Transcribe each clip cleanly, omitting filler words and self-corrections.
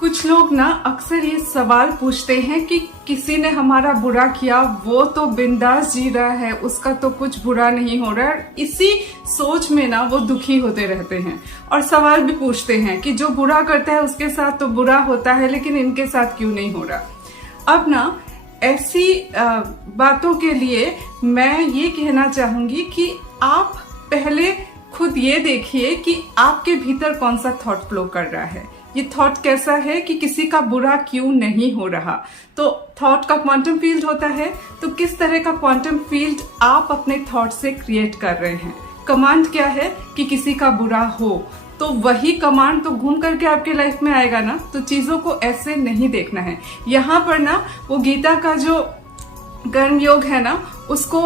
कुछ लोग ना अक्सर ये सवाल पूछते हैं कि किसी ने हमारा बुरा किया, वो तो बिंदास जी रहा है, उसका तो कुछ बुरा नहीं हो रहा है। इसी सोच में ना वो दुखी होते रहते हैं और सवाल भी पूछते हैं कि जो बुरा करता है उसके साथ तो बुरा होता है, लेकिन इनके साथ क्यों नहीं हो रहा। अब ना ऐसी बातों के लिए मैं ये कहना चाहूंगी कि आप पहले खुद ये देखिए कि आपके भीतर कौन सा थॉट फ्लो कर रहा है। ये थॉट कैसा है कि किसी का बुरा क्यों नहीं हो रहा। तो थॉट का क्वांटम फील्ड होता है, तो किस तरह का क्वांटम फील्ड आप अपने थॉट से क्रिएट कर रहे हैं। कमांड क्या है कि किसी का बुरा हो, तो वही कमांड तो घूम करके आपके लाइफ में आएगा ना। तो चीजों को ऐसे नहीं देखना है। यहाँ पर ना वो गीता का जो कर्म योग है ना, उसको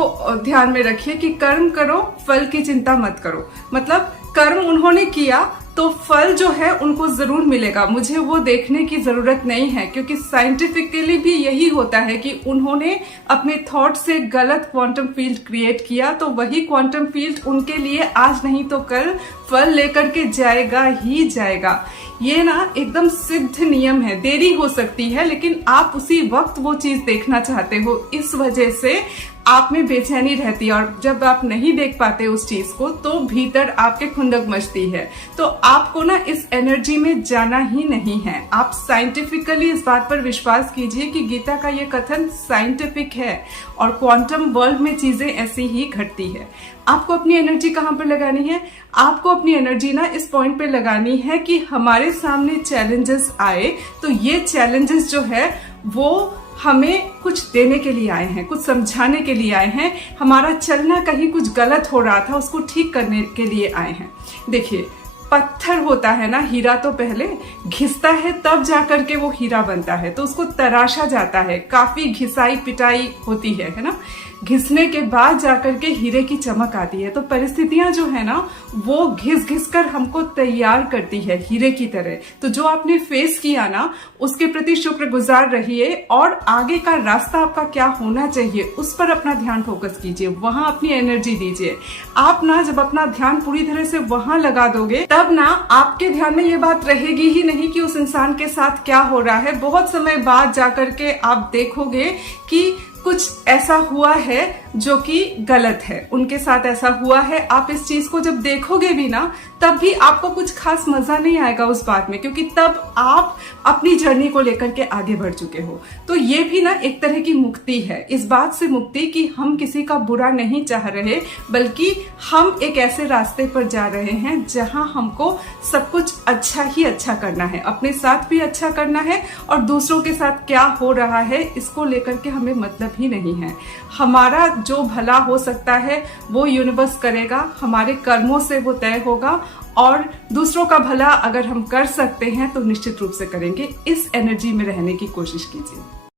ध्यान में रखिए कि कर्म करो, फल की चिंता मत करो। मतलब कर्म उन्होंने किया तो फल जो है उनको जरूर मिलेगा, मुझे वो देखने की जरूरत नहीं है, क्योंकि साइंटिफिकली भी यही होता है कि उन्होंने अपने थॉट से गलत क्वांटम फील्ड क्रिएट किया, तो वही क्वांटम फील्ड उनके लिए आज नहीं तो कल फल लेकर के जाएगा ही जाएगा। ये ना एकदम सिद्ध नियम है। देरी हो सकती है, लेकिन आप उसी वक्त वो चीज देखना चाहते हो, इस वजह से आप में बेचैनी रहती है। और जब आप नहीं देख पाते उस चीज को, तो भीतर आपके खुंदक मचती है। तो आपको ना इस एनर्जी में जाना ही नहीं है। आप साइंटिफिकली इस बात पर विश्वास कीजिए कि गीता का ये कथन साइंटिफिक है और क्वांटम वर्ल्ड में चीजें ऐसी ही घटती है। आपको अपनी एनर्जी कहाँ पर लगानी है? आपको अपनी एनर्जी ना इस पॉइंट पे लगानी है कि हमारे सामने चैलेंजेस आए, तो ये चैलेंजेस जो है वो हमें कुछ देने के लिए आए हैं, कुछ समझाने के लिए आए हैं। हमारा चलना कहीं कुछ गलत हो रहा था, उसको ठीक करने के लिए आए हैं। देखिए, पत्थर होता है ना, हीरा तो पहले घिसता है तब जाकर के वो हीरा बनता है, तो उसको तराशा जाता है, काफी घिसाई पिटाई होती है ना। घिसने के बाद जाकर के हीरे की चमक आती है। तो परिस्थितियां जो है ना, वो घिस घिस कर हमको तैयार करती है हीरे की तरह। तो जो आपने फेस किया ना, उसके प्रति शुक्रगुजार रहिए और आगे का रास्ता आपका क्या होना चाहिए उस पर अपना ध्यान फोकस कीजिए, वहां अपनी एनर्जी दीजिए। आप ना जब अपना ध्यान पूरी तरह से वहां लगा दोगे, तब ना आपके ध्यान में ये बात रहेगी ही नहीं कि उस इंसान के साथ क्या हो रहा है। बहुत समय बाद जाकर के आप देखोगे कि कुछ ऐसा हुआ है जो कि गलत है, उनके साथ ऐसा हुआ है। आप इस चीज को जब देखोगे भी ना, तब भी आपको कुछ खास मजा नहीं आएगा उस बात में, क्योंकि तब आप अपनी जर्नी को लेकर के आगे बढ़ चुके हो। तो ये भी ना एक तरह की मुक्ति है, इस बात से मुक्ति कि हम किसी का बुरा नहीं चाह रहे, बल्कि हम एक ऐसे रास्ते पर जा रहे हैं जहां हमको सब कुछ अच्छा ही अच्छा करना है, अपने साथ भी अच्छा करना है और दूसरों के साथ क्या हो रहा है इसको लेकर के हमें मतलब ही नहीं है। हमारा जो भला हो सकता है वो यूनिवर्स करेगा, हमारे कर्मों से वो तय होगा, और दूसरों का भला अगर हम कर सकते हैं तो निश्चित रूप से करेंगे। इस एनर्जी में रहने की कोशिश कीजिए।